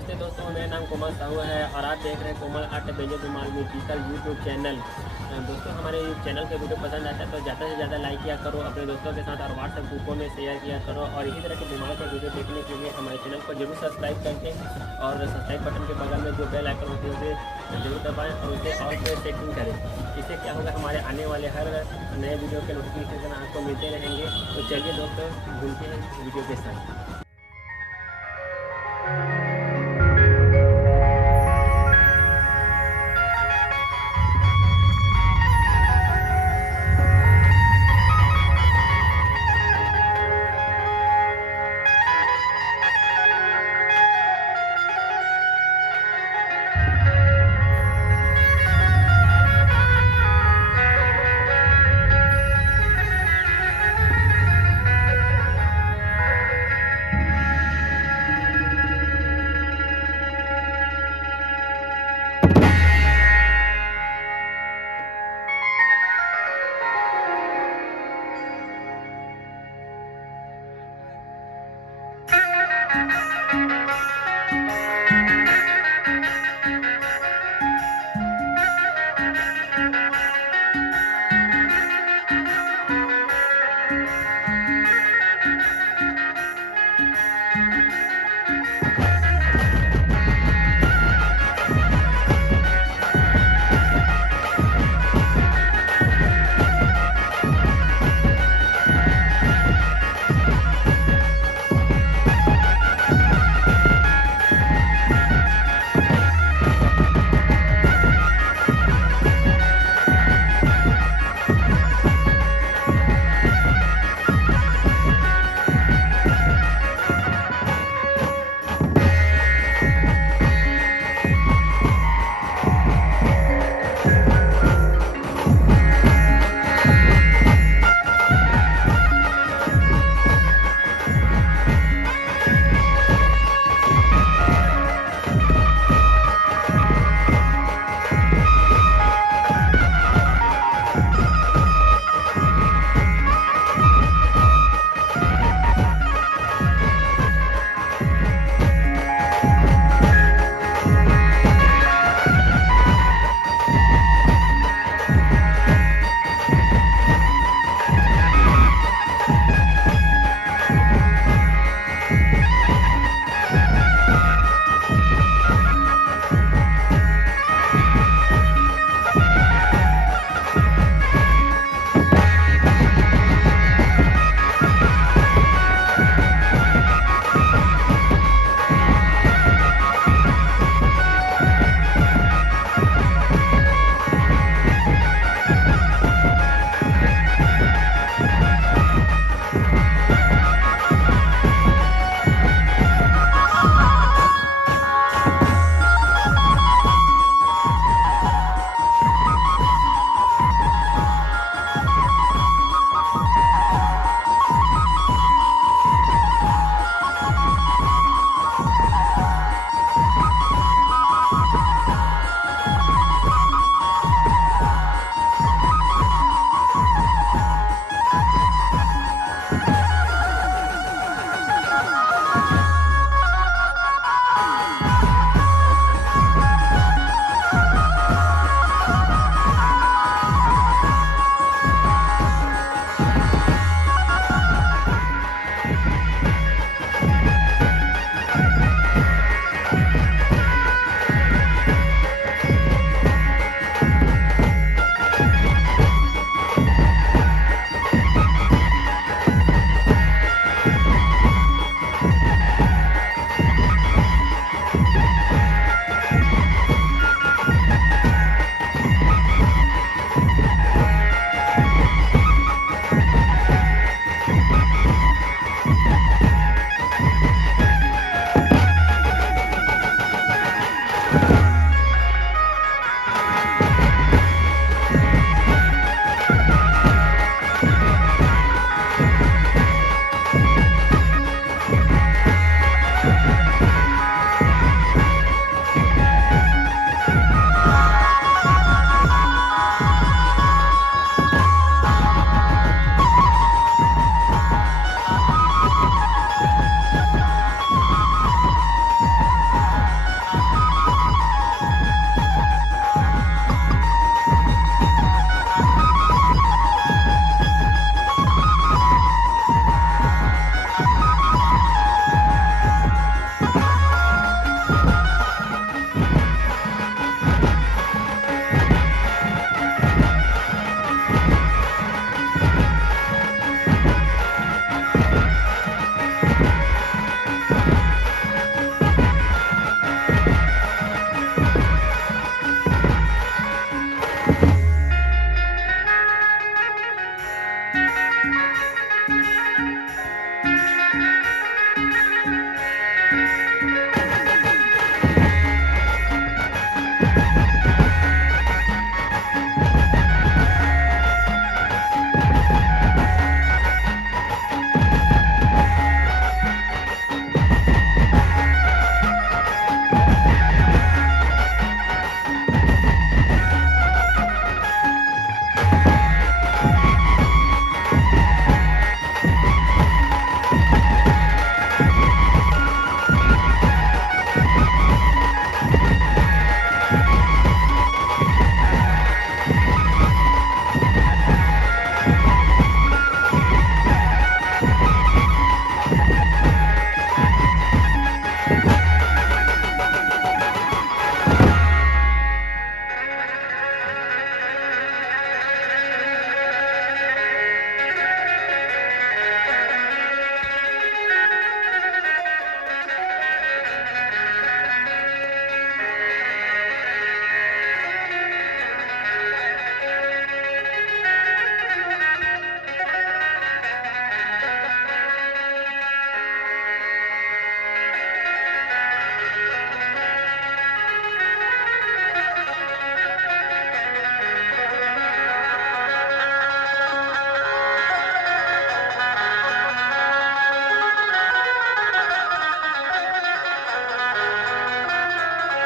नमस्ते दोस्तों, मेरा नाम कोमल साहू है और आप देख रहे हैं कोमल आर्ट बेजो बिमाल म्यूजिकल यूट्यूब चैनल। दोस्तों, हमारे चैनल के वीडियो पसंद आता है तो ज़्यादा से ज़्यादा लाइक किया करो अपने दोस्तों के साथ और व्हाट्सएप ग्रुपों में शेयर किया करो। और इसी तरह के बीमार का वीडियो देखने के लिए हमारे चैनल को जरूर सब्सक्राइब करके और सब्सक्राइब बटन के बगल में जो बेल आइकन होती है उसे जरूर दबाएँ और उसे ऑल पे सेटिंग करें। इससे क्या होगा, हमारे आने वाले हर नए वीडियो के नोटिफिकेशन आपको मिलते रहेंगे। तो चलिए दोस्तों, घूमते हैं वीडियो के साथ।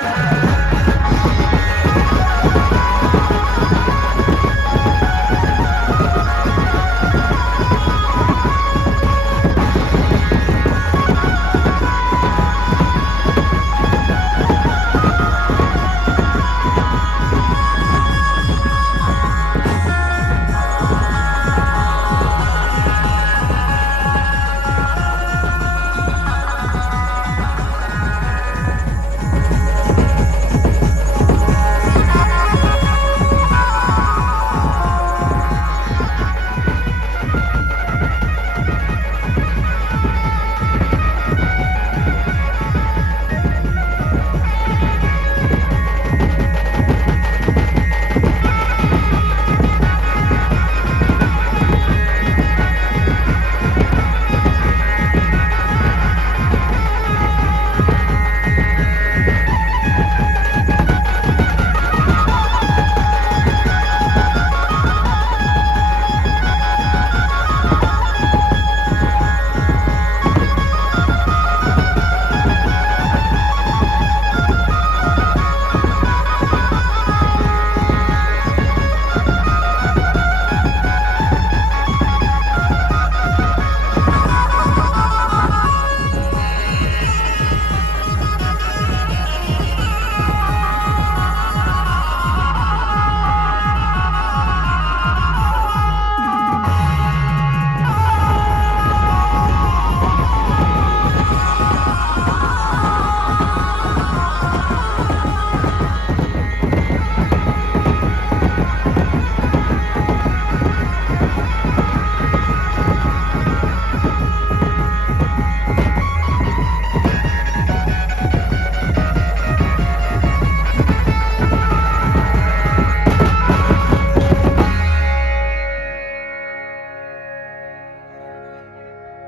है।